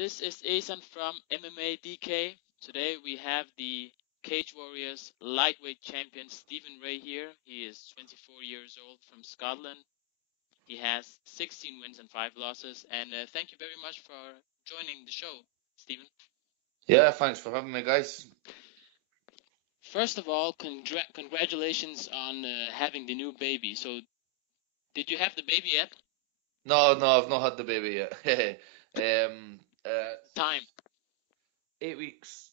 This is Asan from MMADK. Today we have the Cage Warriors lightweight champion Stephen Ray here. He is 24 years old from Scotland. He has 16 wins and 5 losses. And thank you very much for joining the show, Stephen. Yeah, thanks for having me, guys. First of all, congratulations on having the new baby. So, did you have the baby yet? No, I've not had the baby yet. Time. 8 weeks.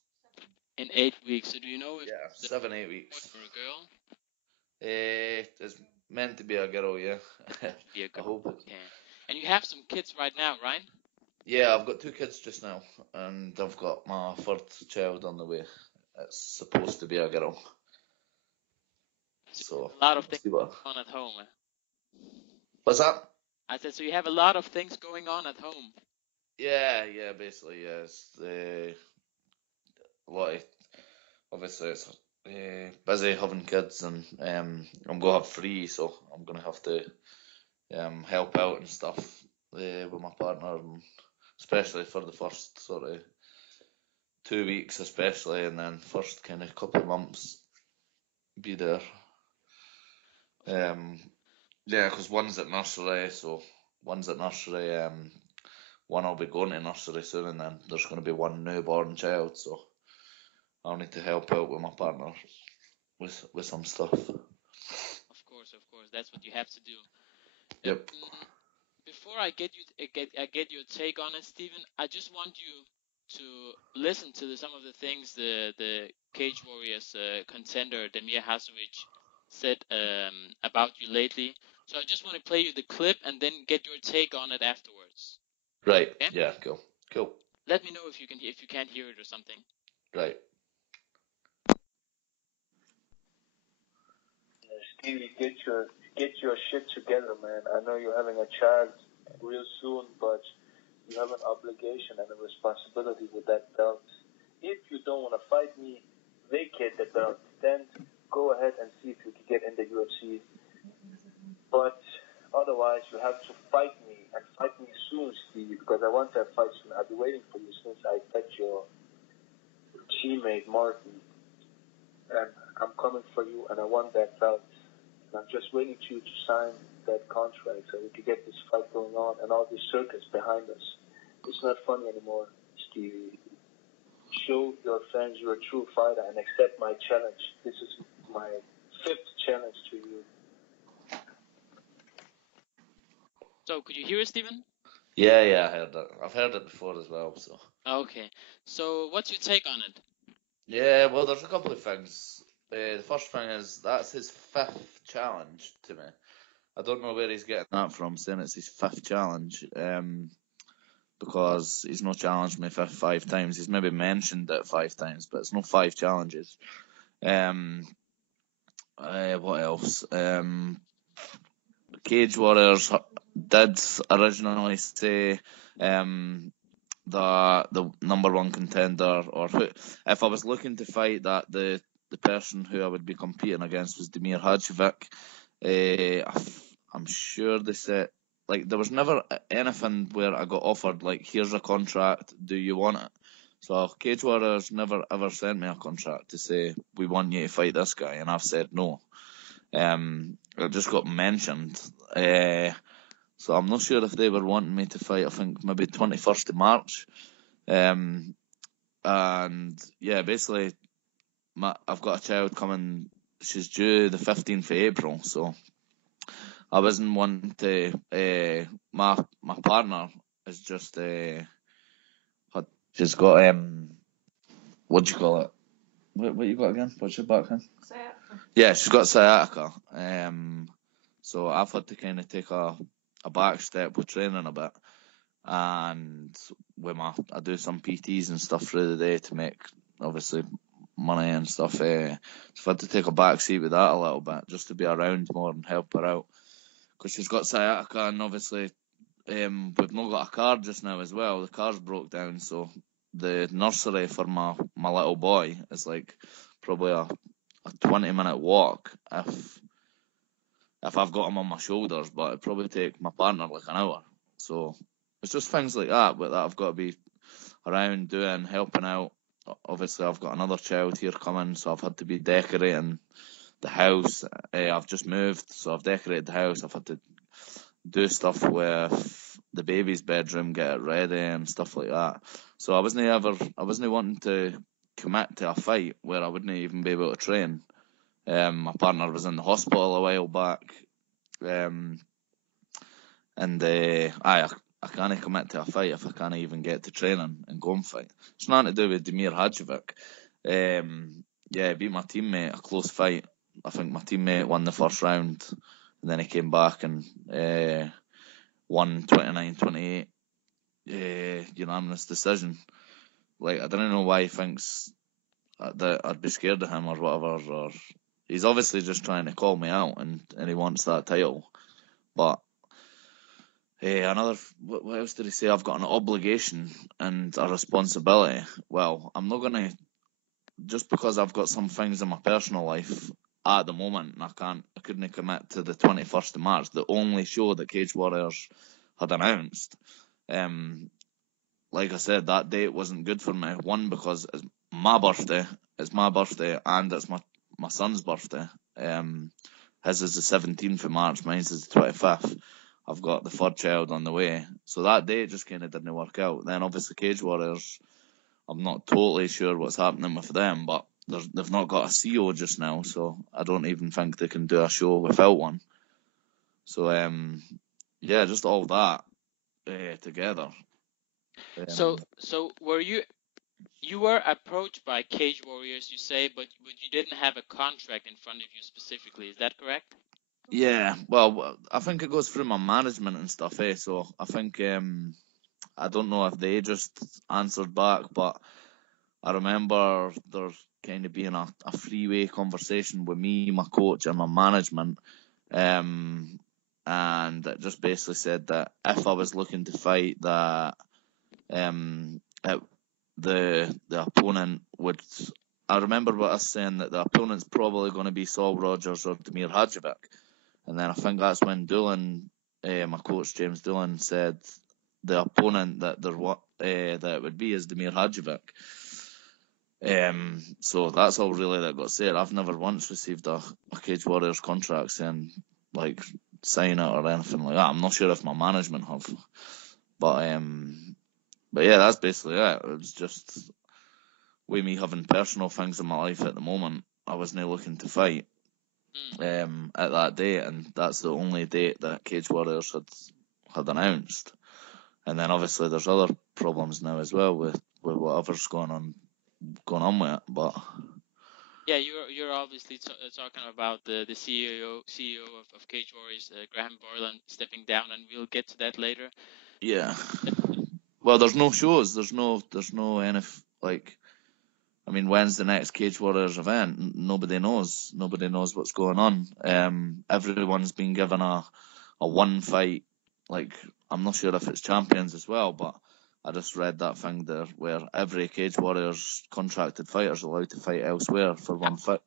In 8 weeks. So, do you know if Yeah, 7, 8 weeks. For a girl? It's meant to be a girl, yeah. Be a girl. I hope it. Okay. And you have some kids right now, right? Yeah, I've got 2 kids just now, and I've got my third child on the way. It's supposed to be a girl. So a lot of things going on at home. What's that? I said, so you have a lot of things going on at home. Yeah, basically, yes. A lot of, obviously, it's busy having kids, and I'm going to have 3, so I'm going to have to help out and stuff with my partner, and especially for the first sort of 2 weeks, especially, and then first kind of couple of months, be there. Yeah, because one's at nursery, one will be going to nursery soon, and then there's going to be one newborn child, so I'll need to help out with my partner with some stuff. Of course, that's what you have to do. Yep. Before I get your take on it, Stephen, I just want you to listen to some of the things the Cage Warriors contender Damir Hadzovic said about you lately. So I just want to play you the clip and then get your take on it afterwards. Right. Okay? Yeah. Cool. Let me know if you can't hear it or something. Right. Stevie, get your shit together, man. I know you're having a child real soon, but you have an obligation and a responsibility with that belt. If you don't want to fight me, vacate the belt. Then go ahead and see if you can get in the UFC. But otherwise, you have to fight me, and fight me soon, Stevie, because I want that fight soon. I've been waiting for you since I met your teammate, Martin. And I'm coming for you, and I want that belt. And I'm just waiting for you to sign that contract so we can get this fight going on and all this circus behind us. It's not funny anymore, Stevie. Show your fans you're a true fighter and accept my challenge. This is my 5th challenge to you. So, could you hear it, Stephen? Yeah, I heard it. I've heard it before as well, so. Okay. So, what's your take on it? Yeah, well, there's a couple of things. The first thing is that's his 5th challenge to me. I don't know where he's getting that from, saying it's his 5th challenge. Because he's not challenged me 5 times. He's maybe mentioned it 5 times, but it's not 5 challenges. What else? Cage Warriors did originally say that the number 1 contender, or who, if I was looking to fight, that the person who I would be competing against was Damir Hadzovic. I'm sure they said, like, there was never anything where I got offered, like, here's a contract, do you want it? So Cage Warriors never ever sent me a contract to say, we want you to fight this guy, and I've said no. It just got mentioned. So I'm not sure if they were wanting me to fight, I think maybe 21st of March. And yeah, basically, I've got a child coming, she's due the 15th of April, so I wasn't wanting to, my partner is just, she's got, what do you call it? What you got again? What's your back hand? Sciatica. Yeah, she's got sciatica. So I've had to kind of take a back step with training a bit, and I do some PTs and stuff through the day to make, obviously, money and stuff. So I've had to take a back seat with that a little bit, just to be around more and help her out, because she's got sciatica, and obviously we've not got a car just now as well. The car's broke down, so the nursery for my little boy is like probably a 20-minute walk if I've got him on my shoulders, but it'd probably take my partner like an hour. So it's just things like that, but that I've got to be around helping out. Obviously, I've got another child here coming, so I've had to be decorating the house. I've just moved, so I've decorated the house. I've had to do stuff with the baby's bedroom, get it ready and stuff like that. So I wasn't wanting to commit to a fight where I wouldn't even be able to train. My partner was in the hospital a while back, and I can't commit to a fight if I can't even get to training and go and fight. It's nothing to do with Damir Hadzovic. He beat my teammate, a close fight. I think my teammate won the first round, and then he came back and won 29-28, unanimous decision. Like, I don't know why he thinks that I'd be scared of him or whatever. Or he's obviously just trying to call me out, and he wants that title. But what else did he say? I've got an obligation and a responsibility. Well, I'm not gonna, just because I've got some things in my personal life at the moment, and I couldn't commit to the 21st of March, the only show that Cage Warriors had announced. Like I said, that date wasn't good for me. One, because it's my birthday, and it's my son's birthday. His is the 17th of March, mine's is the 25th. I've got the third child on the way, so that date just kind of didn't work out. Then obviously Cage Warriors, I'm not totally sure what's happening with them, but they've not got a CEO just now, so I don't even think they can do a show without one. So just all that together. So were you were approached by Cage Warriors, you say, but you didn't have a contract in front of you specifically. Is that correct? Yeah, well, I think it goes through my management and stuff, so I think I don't know if they just answered back, but I remember there kind of being a freeway conversation with me, my coach, and my management, and it just basically said that if I was looking to fight, that the opponent would. I remember us saying that the opponent's probably going to be Saul Rogers or Damir Hadzovic, and then I think that's when Doolan, my coach James Doolan, said the opponent that it would be is Damir Hadzovic. So that's all really that got said. I've never once received a Cage Warriors contract saying, like, sign it or anything like that. I'm not sure if my management have, but yeah, that's basically it. It was just with me having personal things in my life at the moment. I wasn't looking to fight at that date, and that's the only date that Cage Warriors had announced. And then obviously there's other problems now as well with whatever's going on with it. But yeah, you're obviously talking about the CEO of Cage Warriors, Graham Borland, stepping down, and we'll get to that later. Yeah. Well, there's no shows. There's no like. I mean, when's the next Cage Warriors event? Nobody knows. Nobody knows what's going on. Everyone's been given a one fight. Like, I'm not sure if it's champions as well, but I just read that thing there where every Cage Warriors contracted fighter is allowed to fight elsewhere for one fight.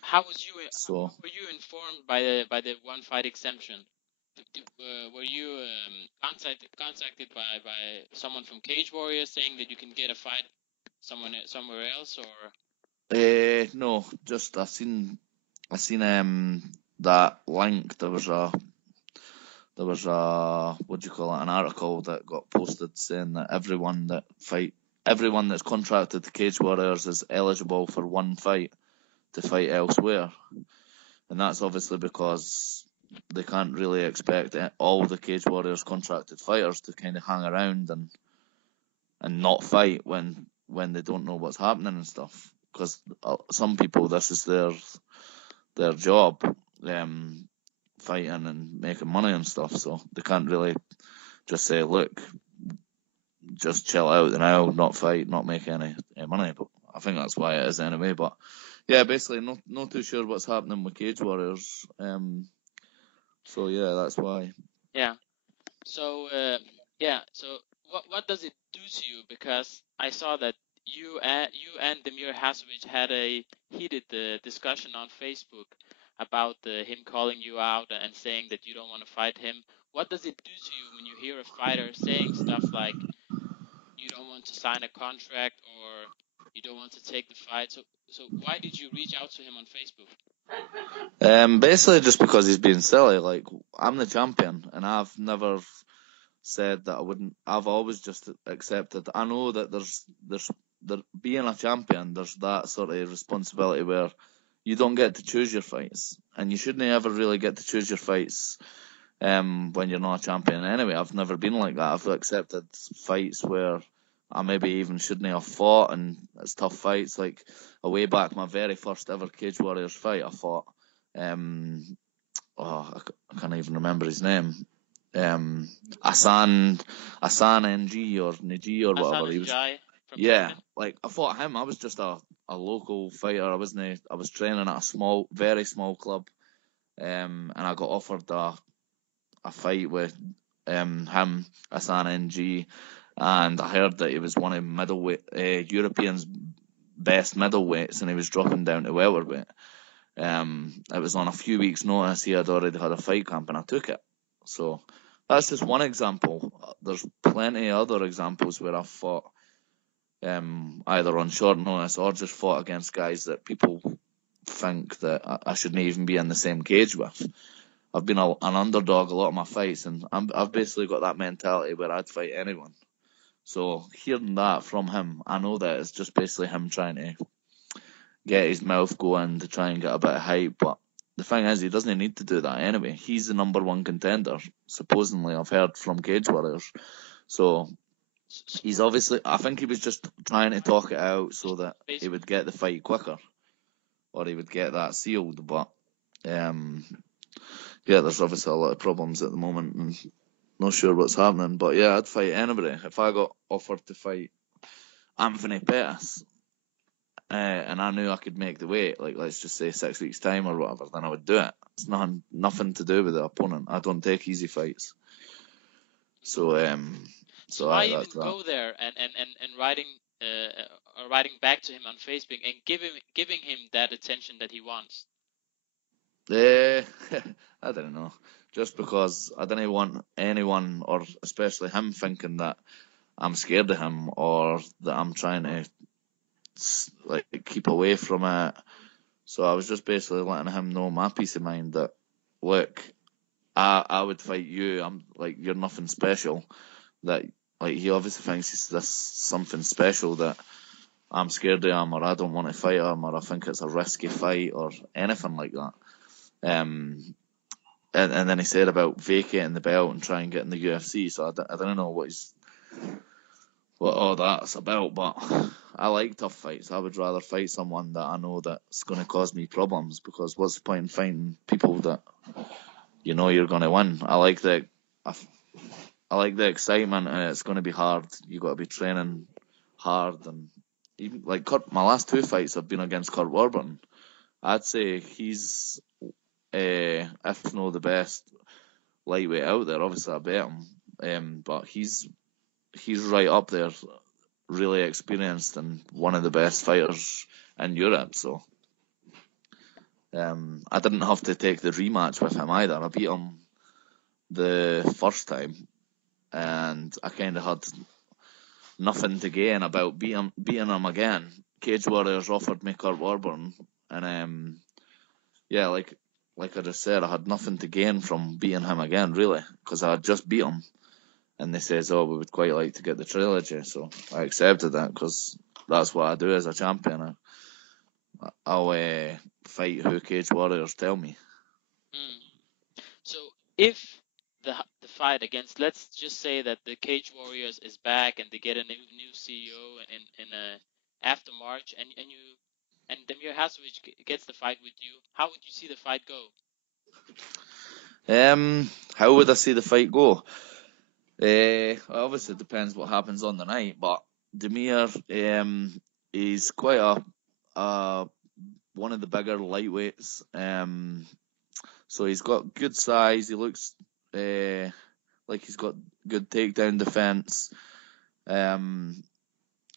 How were you informed by the one fight exemption? Were you contacted by someone from Cage Warriors saying that you can get a fight somewhere else, or? No, just I seen that link. There was a what do you call it, an article that got posted saying that everyone that's contracted to Cage Warriors is eligible for one fight to fight elsewhere, and that's obviously because they can't really expect all the Cage Warriors contracted fighters to kind of hang around and not fight when they don't know what's happening and stuff. Because some people, this is their job, fighting and making money and stuff. So they can't really just say, look, just chill out now, not fight, not make any money. But I think that's why it is anyway. But yeah, basically, not too sure what's happening with Cage Warriors. So yeah, that's why. Yeah. So So what does it do to you? Because I saw that you and Damir Hadzovic had a heated discussion on Facebook about him calling you out and saying that you don't want to fight him. What does it do to you when you hear a fighter saying stuff like, sign a contract, or you don't want to take the fight. So why did you reach out to him on Facebook? Basically just because he's being silly. Like, I'm the champion, and I've never said that I wouldn't. I've always just accepted. I know that there being a champion, there's that sort of responsibility where you don't get to choose your fights, and you shouldn't ever really get to choose your fights when you're not a champion anyway. I've never been like that. I've accepted fights where I maybe even shouldn't have fought, and it's tough fights. Like, way back, my very first ever Cage Warriors fight, I fought I can't even remember his name. Asan NG or Niji or whatever he was. Yeah, like, I fought him. I was just a local fighter. I was training at a very small club, and I got offered a fight with him, Asan NG, and I heard that he was one of Europeans' best middleweights, and he was dropping down to welterweight. It was on a few weeks' notice. He had already had a fight camp, and I took it. So that's just one example. There's plenty of other examples where I've fought either on short notice or just fought against guys that people think that I shouldn't even be in the same cage with. I've been an underdog a lot of my fights, and I've basically got that mentality where I'd fight anyone. So hearing that from him, I know that it's just basically him trying to get his mouth going to try and get a bit of hype, but the thing is, he doesn't need to do that anyway. He's the number one contender, supposedly, I've heard from Cage Warriors. So he's obviously, I think he was just trying to talk it out so that he would get the fight quicker, or he would get that sealed. But yeah, there's obviously a lot of problems at the moment, and not sure what's happening. But yeah, I'd fight anybody. If I got offered to fight Anthony Pettis, and I knew I could make the weight, like, let's just say 6 weeks' time or whatever, then I would do it. It's nothing to do with the opponent. I don't take easy fights. So why even go there and writing back to him on Facebook and giving him that attention that he wants? I don't know. Just because I didn't want anyone, or especially him, thinking that I'm scared of him or that I'm trying to keep away from it. So I was just basically letting him know my peace of mind that, look, I would fight you. I'm like, you're nothing special. That, like, he obviously thinks he's this something special that I'm scared of him, or I don't want to fight him, or I think it's a risky fight, or anything like that. And then he said about vacating the belt and trying to get in the UFC. So I don't know what all that's about, but I like tough fights. I would rather fight someone that I know that's going to cause me problems, because what's the point in fighting people that you know you're going to win? I like the excitement, and it's going to be hard. You got to be training hard, and even like my last two fights have been against Kurt Warburton. I'd say he's if not the best lightweight out there. Obviously I bet him, but he's right up there, really experienced and one of the best fighters in Europe. So I didn't have to take the rematch with him either. I beat him the first time, and I kind of had nothing to gain about beating him again. Cage Warriors offered me Kurt Warburton, and yeah, like I just said, I had nothing to gain from beating him again, really, because I had just beat him. And they says, oh, we would quite like to get the trilogy. So I accepted that, because that's what I do as a champion. I'll fight who Cage Warriors tell me. So if the fight against, let's just say that the Cage Warriors is back and they get a new CEO in after March, and Damir Hadzovic gets the fight with you, how would you see the fight go? How would I see the fight go? Obviously it depends what happens on the night, but Damir is quite a one of the bigger lightweights. So he's got good size. He looks like he's got good takedown defense.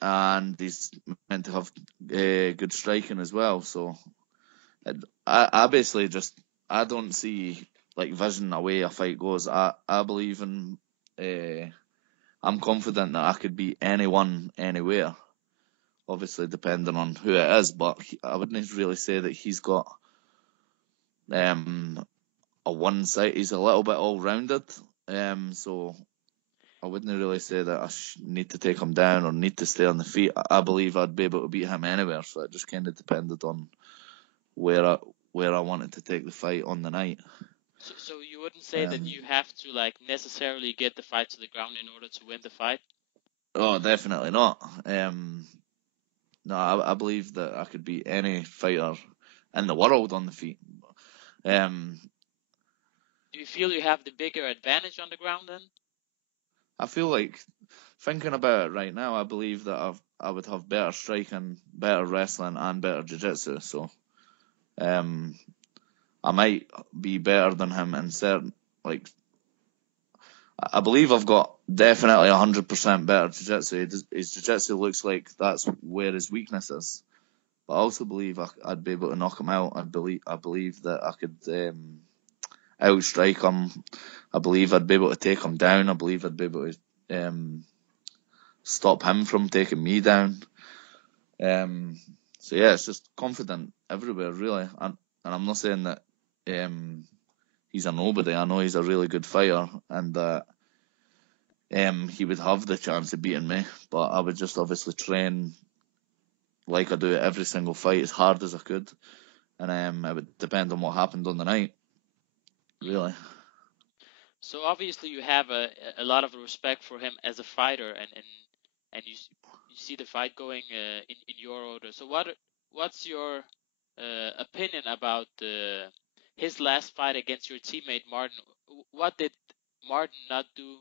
And he's meant to have good striking as well. So I basically I don't see like vision away a fight goes. I believe in I'm confident that I could beat anyone, anywhere. Obviously, depending on who it is, but I wouldn't really say that he's got a one side. He's a little bit all-rounded, so I wouldn't really say that I need to take him down or need to stay on the feet. I believe I'd be able to beat him anywhere, so it just kind of depended on where I wanted to take the fight on the night. So you wouldn't say that you have to like necessarily get the fight to the ground in order to win the fight? Oh, definitely not. No, I believe that I could beat any fighter in the world on the feet. Do you feel you have the bigger advantage on the ground then? I feel like, thinking about it right now, I believe that I would have better striking, better wrestling, and better jiu-jitsu. So, I might be better than him in certain, like, I believe I've got definitely 100% better jiu-jitsu. His jiu-jitsu looks like that's where his weakness is. But I also believe I'd be able to knock him out. I believe that I could outstrike him. I believe I'd be able to take him down. I believe I'd be able to stop him from taking me down. So yeah, it's just confident everywhere, really. And I'm not saying that he's a nobody. I know he's a really good fighter, and that he would have the chance of beating me. But I would just obviously train like I do at every single fight as hard as I could, and it would depend on what happened on the night, really. So obviously you have a lot of respect for him as a fighter, and you see the fight going in your order. So what's your opinion about his last fight against your teammate Martin? What did Martin not do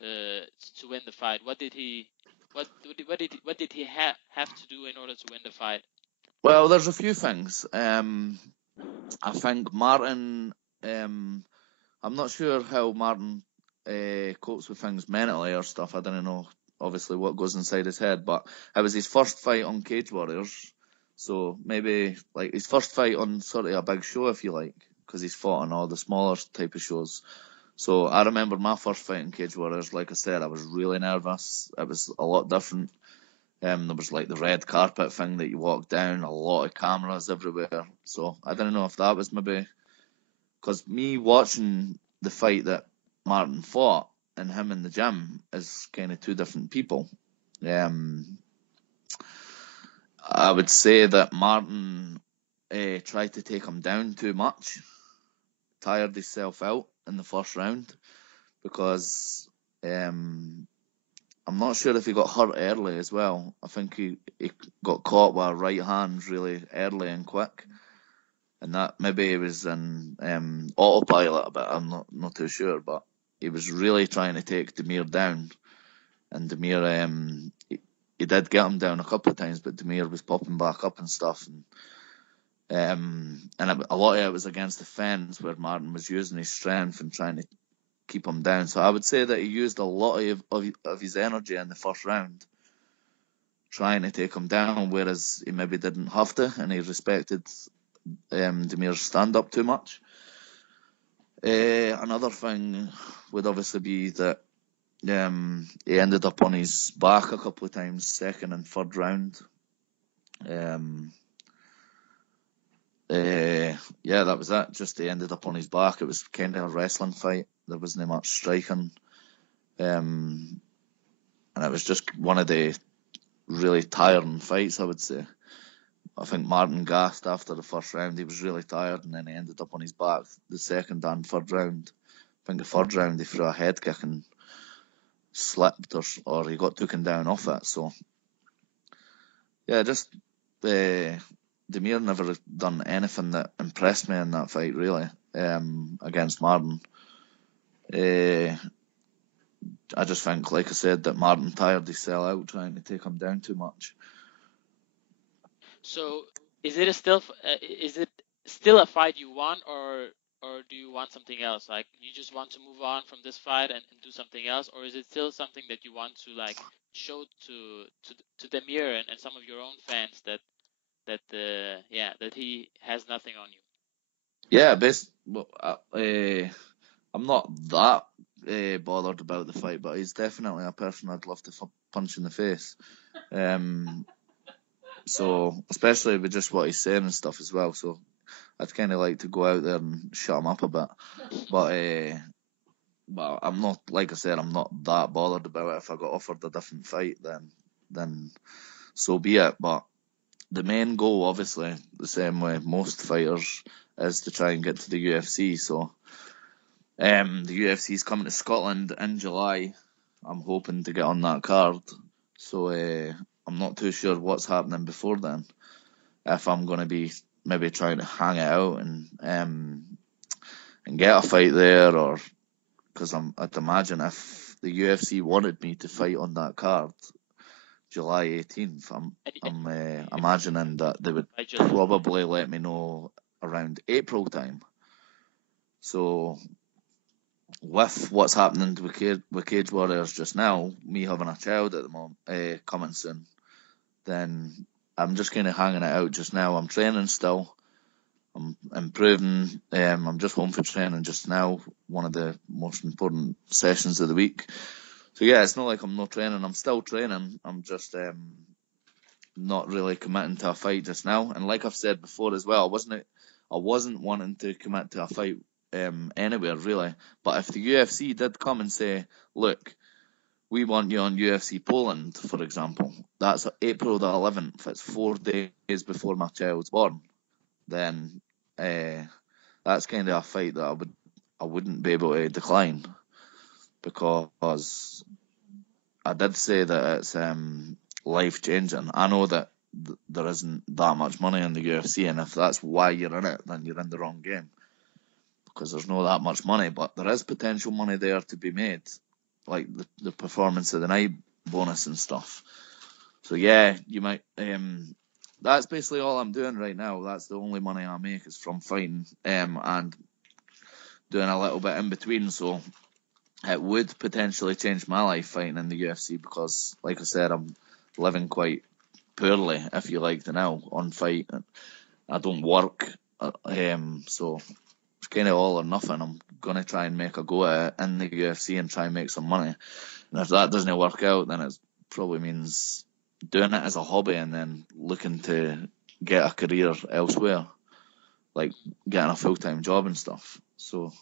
to win the fight? What did he have to do in order to win the fight? Well, there's a few things. I think Martin. I'm not sure how Martin copes with things mentally or stuff. I don't know, obviously, what goes inside his head, but it was his first fight on Cage Warriors. So maybe like his first fight on sort of a big show, if you like, because he's fought on all the smaller type of shows. So I remember my first fight in Cage Warriors. Like I said, I was really nervous. It was a lot different. There was like the red carpet thing that you walk down, a lot of cameras everywhere. So I don't know if that was maybe because me watching the fight that Martin fought and him in the gym is kind of two different people. I would say that Martin tried to take him down too much, tired himself out in the first round, because I'm not sure if he got hurt early as well. I think he got caught with a right hand really early and quick, and that maybe he was in autopilot a bit. I'm not too sure, but he was really trying to take Damir down, and Damir he did get him down a couple of times, but Damir was popping back up and stuff, and a lot of it was against the fence where Martin was using his strength and trying to keep him down. So I would say that he used a lot of his energy in the first round trying to take him down, whereas he maybe didn't have to, and he respected Damir's stand-up too much. Another thing would obviously be that he ended up on his back a couple of times, second and third round. Yeah, that was that. Just he ended up on his back. It was kind of a wrestling fight. There wasn't much striking. And it was just one of the really tiring fights, I would say. I think Martin gassed after the first round. He was really tired, and then he ended up on his back the second and third round. I think the third round he threw a head kick and slipped, or he got taken down off it. So, yeah, just Damir never done anything that impressed me in that fight, really, against Martin. I just think, like I said, that Martin tired himself out trying to take him down too much. So is it still a fight you want, or do you want something else? Like you just want to move on from this fight and do something else, or is it still something that you want to like show to Damir and some of your own fans that he has nothing on you? Yeah, I'm not that bothered about the fight, but he's definitely a person I'd love to punch in the face. So especially with just what he's saying and stuff as well. So I'd kind of like to go out there and shut him up a bit. But I'm not, like I said, I'm not that bothered about it. If I got offered a different fight, then so be it. But the main goal, obviously, the same way most fighters, is to try and get to the UFC. So the UFC is coming to Scotland in July. I'm hoping to get on that card. So I'm not too sure what's happening before then. If I'm going to be maybe trying to hang it out and get a fight there, or because I'd imagine if the UFC wanted me to fight on that card, July 18th, I'm imagining that they would probably let me know around April time. So with what's happening with Cage Warriors just now, me having a child at the moment, coming soon, then I'm just kind of hanging it out just now. I'm training still. I'm improving. I'm just home for training just now, one of the most important sessions of the week. So yeah, it's not like I'm not training. I'm still training. I'm just not really committing to a fight just now. And like I've said before as well, I wasn't wanting to commit to a fight anywhere really. But if the UFC did come and say, look, we want you on UFC Poland, for example, that's April the 11th. It's 4 days before my child's born. Then that's kind of a fight that I wouldn't be able to decline, because I did say that it's life changing. I know that there isn't that much money in the UFC, and if that's why you're in it, then you're in the wrong game, because there's not that much money. But there is potential money there to be made, like the performance of the night bonus and stuff. So yeah, you might. That's basically all I'm doing right now. That's the only money I make is from fighting and doing a little bit in between. So it would potentially change my life fighting in the UFC, because, like I said, I'm living quite poorly, if you like, now on fight. I don't work, so it's kind of all or nothing. I'm going to try and make a go at it in the UFC and try and make some money. And if that doesn't work out, then it probably means doing it as a hobby and then looking to get a career elsewhere, like getting a full-time job and stuff. So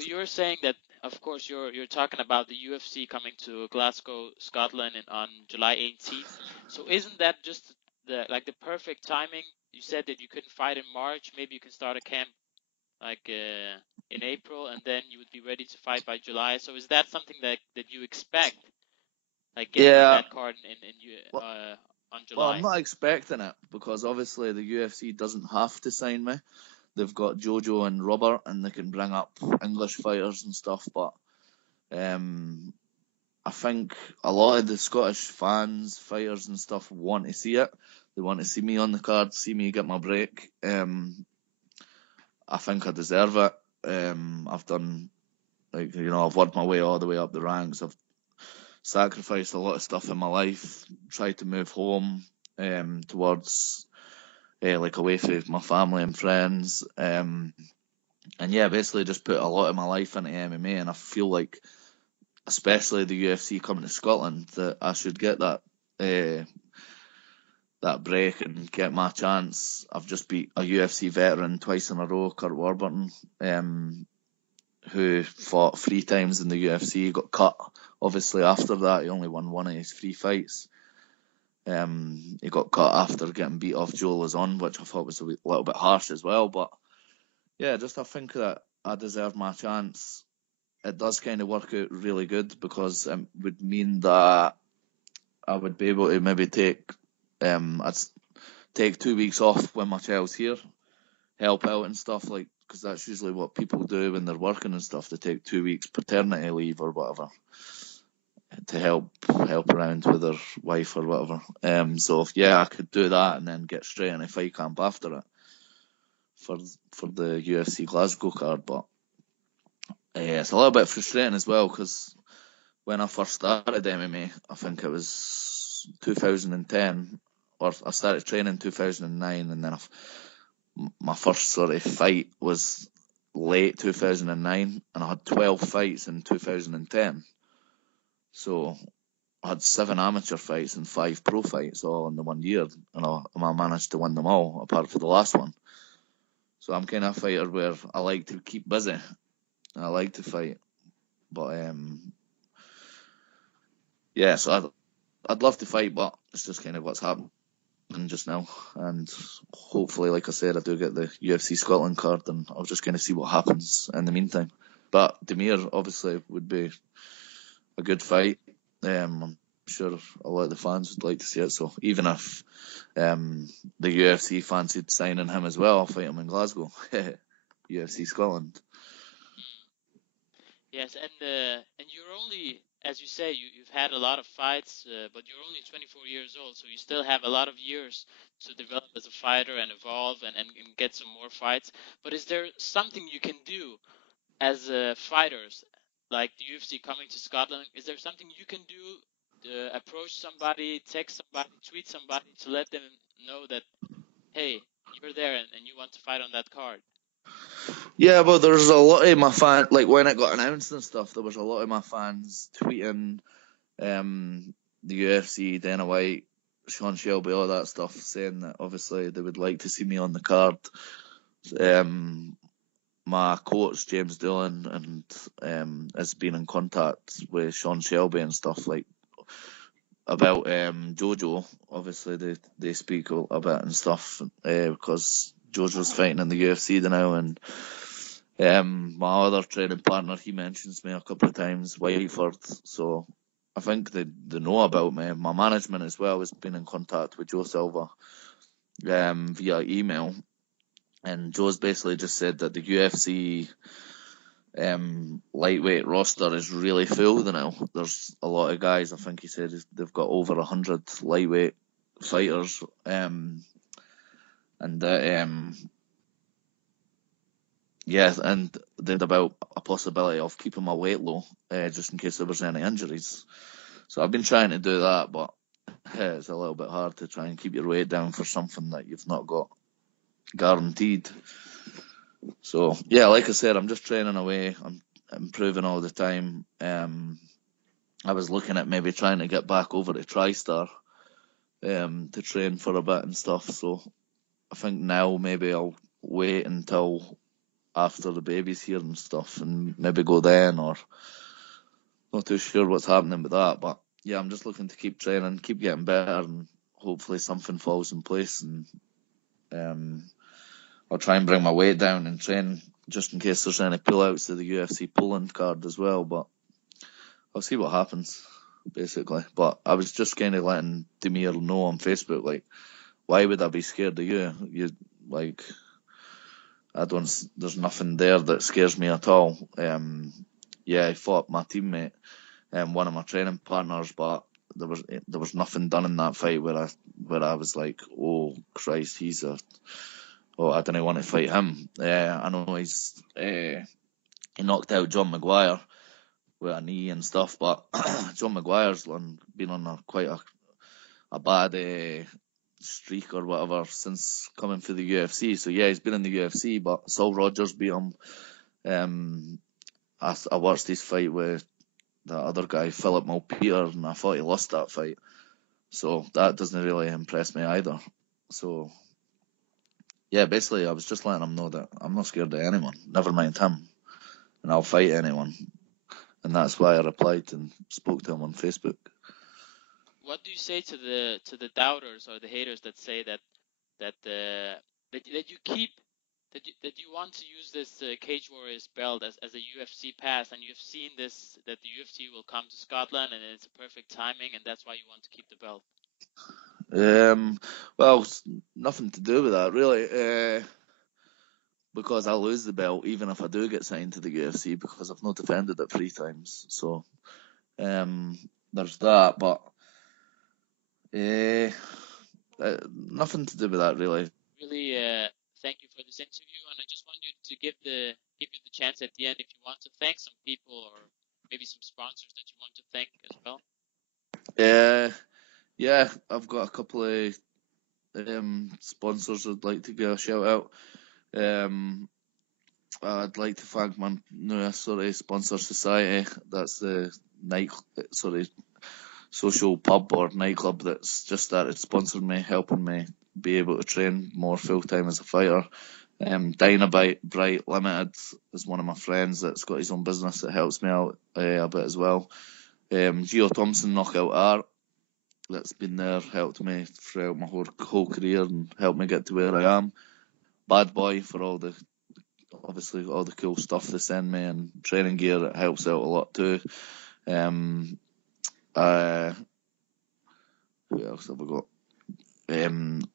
you're saying that, of course, you're talking about the UFC coming to Glasgow, Scotland, on July 18th. So isn't that just the perfect timing? You said that you couldn't fight in March. Maybe you can start a camp in April, and then you would be ready to fight by July. So is that something that you expect, like getting on that card on July? Well, I'm not expecting it, because obviously the UFC doesn't have to sign me. They've got Jojo and Robert, and they can bring up English fighters and stuff. But I think a lot of the Scottish fans, fighters and stuff want to see it. They want to see me on the card, see me get my break. I think I deserve it. I've done, I've worked my way all the way up the ranks. I've sacrificed a lot of stuff in my life, tried to move home towards away from my family and friends, and yeah, basically just put a lot of my life into MMA, and I feel like, especially the UFC coming to Scotland, that I should get that break and get my chance. I've just beat a UFC veteran twice in a row, Kurt Warburton, who fought 3 times in the UFC, got cut. Obviously, after that, he only won 1 of his 3 fights. He got cut after getting beat off Joe Lazon, which I thought was a little bit harsh as well. But yeah, I think that I deserve my chance. It does kind of work out really good, because it would mean that I would be able to maybe take 2 weeks off when my child's here, help out and stuff, because that's usually what people do when they're working and stuff. They take 2 weeks paternity leave or whatever to help around with their wife or whatever. So yeah, I could do that and then get straight in a fight camp after it for the UFC Glasgow card. But it's a little bit frustrating as well, because when I first started MMA, I think it was 2010, or I started training in 2009, and then my first sort of fight was late 2009, and I had 12 fights in 2010. So I had 7 amateur fights and 5 pro fights all in the 1 year, and I managed to win them all, apart from the last one. So I'm kind of a fighter where I like to keep busy. I like to fight, but yeah. So I'd love to fight, but it's just kind of what's happening just now. And hopefully, like I said, I do get the UFC Scotland card, and I'll just kind of see what happens in the meantime. But Damir obviously would be a good fight. I'm sure a lot of the fans would like to see it. So even if the UFC fancied signing him as well, I'll fight him in Glasgow. UFC Scotland. Yes, and you're only, as you say, you've had a lot of fights, but you're only 24 years old, so you still have a lot of years to develop as a fighter and evolve and get some more fights. But is there something you can do as fighters, like the UFC coming to Scotland? Is there something you can do, approach somebody, text somebody, tweet somebody to let them know that, hey, you're there and you want to fight on that card? Yeah, well, there's a lot of my fans, like when it got announced and stuff, there was a lot of my fans tweeting the UFC, Dana White, Sean Shelby, all that stuff, saying that obviously they would like to see me on the card. My coach, James Dillon, and has been in contact with Sean Shelby and stuff like about Jojo. Obviously, they speak a bit and stuff because Jojo's fighting in the UFC now, and my other training partner, he mentions me a couple of times, Whiteford. So I think they know about me. My management as well has been in contact with Joe Silva via email, and Joe's basically just said that the UFC lightweight roster is really full now. There's a lot of guys. I think he said they've got over 100 lightweight fighters, and yeah, and they're about a possibility of keeping my weight low, just in case there was any injuries. So I've been trying to do that, but it's a little bit hard to try and keep your weight down for something that you've not got guaranteed. So yeah, like I said, I'm just training away. I'm improving all the time. I was looking at maybe trying to get back over to TriStar to train for a bit and stuff. So I think now maybe I'll wait until after the baby's here and stuff, and maybe go then, or not too sure what's happening with that. But yeah, I'm just looking to keep training, keep getting better, and hopefully something falls in place, and I'll try and bring my weight down and train just in case there's any pullouts to the UFC Poland card as well. But I'll see what happens, basically. But I was just kind of letting Damir know on Facebook, like, why would I be scared of you? You like, there's nothing there that scares me at all. Yeah, I fought my teammate and one of my training partners, but there was nothing done in that fight where I was like, oh Christ, I didn't want to fight him. I know he knocked out John Maguire with a knee and stuff, but John Maguire's been on quite a bad streak or whatever since coming for the UFC. So yeah, he's been in the UFC, but Saul Rogers beat him. I watched his fight with the other guy, Philip Malpeter, and I thought he lost that fight. So that doesn't really impress me either. So yeah, basically I was just letting him know that I'm not scared of anyone, never mind him, and I'll fight anyone. And that's why I replied and spoke to him on Facebook. What do you say to the doubters or the haters that say that you keep that you want to use this Cage Warriors belt as a UFC pass, and you've seen this, that the UFC will come to Scotland and it's a perfect timing, and that's why you want to keep the belt? Well, nothing to do with that really, because I'll lose the belt even if I do get signed to the UFC, because I've not defended it 3 times. So there's that, but nothing to do with that really. Really, thank you for this interview, and I just want you to give you the chance at the end if you want to thank some people or maybe some sponsors that you want to thank as well. Yeah, I've got a couple of sponsors I'd like to give a shout out. I'd like to thank my new sponsor society. That's the social pub or nightclub that's just started sponsoring me, helping me be able to train more full time as a fighter. Dynabite Bright Limited is one of my friends that's got his own business that helps me out a bit as well. Gio Thompson Knockout Art, that's been there, helped me throughout my whole career and helped me get to where I am. Bad Boy for all the cool stuff they send me and training gear, it helps out a lot too. Who else have I got?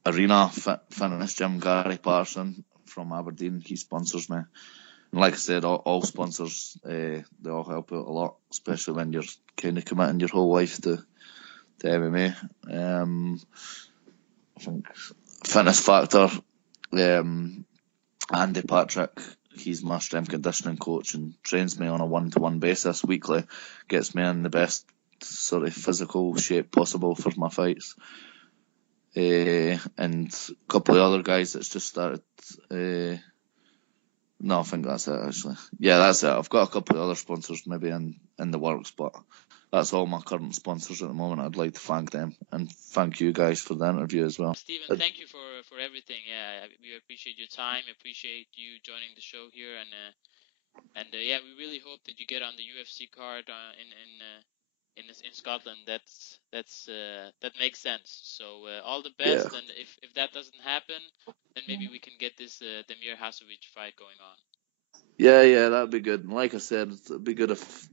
Arena Fitness Gym, Gary Parson from Aberdeen, he sponsors me. And like I said, all sponsors, they all help out a lot, especially when you're kind of committing your whole life to MMA. I think Fitness Factor, Andy Patrick, he's my strength conditioning coach and trains me on a one-to-one basis weekly, gets me in the best sort of physical shape possible for my fights. And a couple of other guys that's just started. No, I think that's it actually. Yeah, that's it. I've got a couple of other sponsors maybe in the works, but that's all my current sponsors at the moment. I'd like to thank them and thank you guys for the interview as well. Stephen, thank you for everything. Yeah, we appreciate your time. Appreciate you joining the show here, and yeah, we really hope that you get on the UFC card in Scotland. That makes sense. So all the best. Yeah. And if that doesn't happen, then maybe we can get this Damir Hadzovic fight going on. Yeah, that'd be good. And like I said, it'd be good if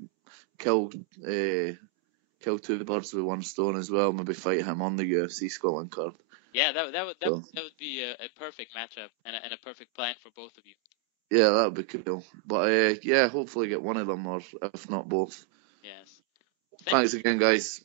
kill two birds with one stone as well. Maybe fight him on the UFC Scotland card. Yeah, that would be a perfect matchup and a perfect plan for both of you. Yeah, that would be cool. But yeah, hopefully get one of them, or if not both. Yes. Thanks again, guys.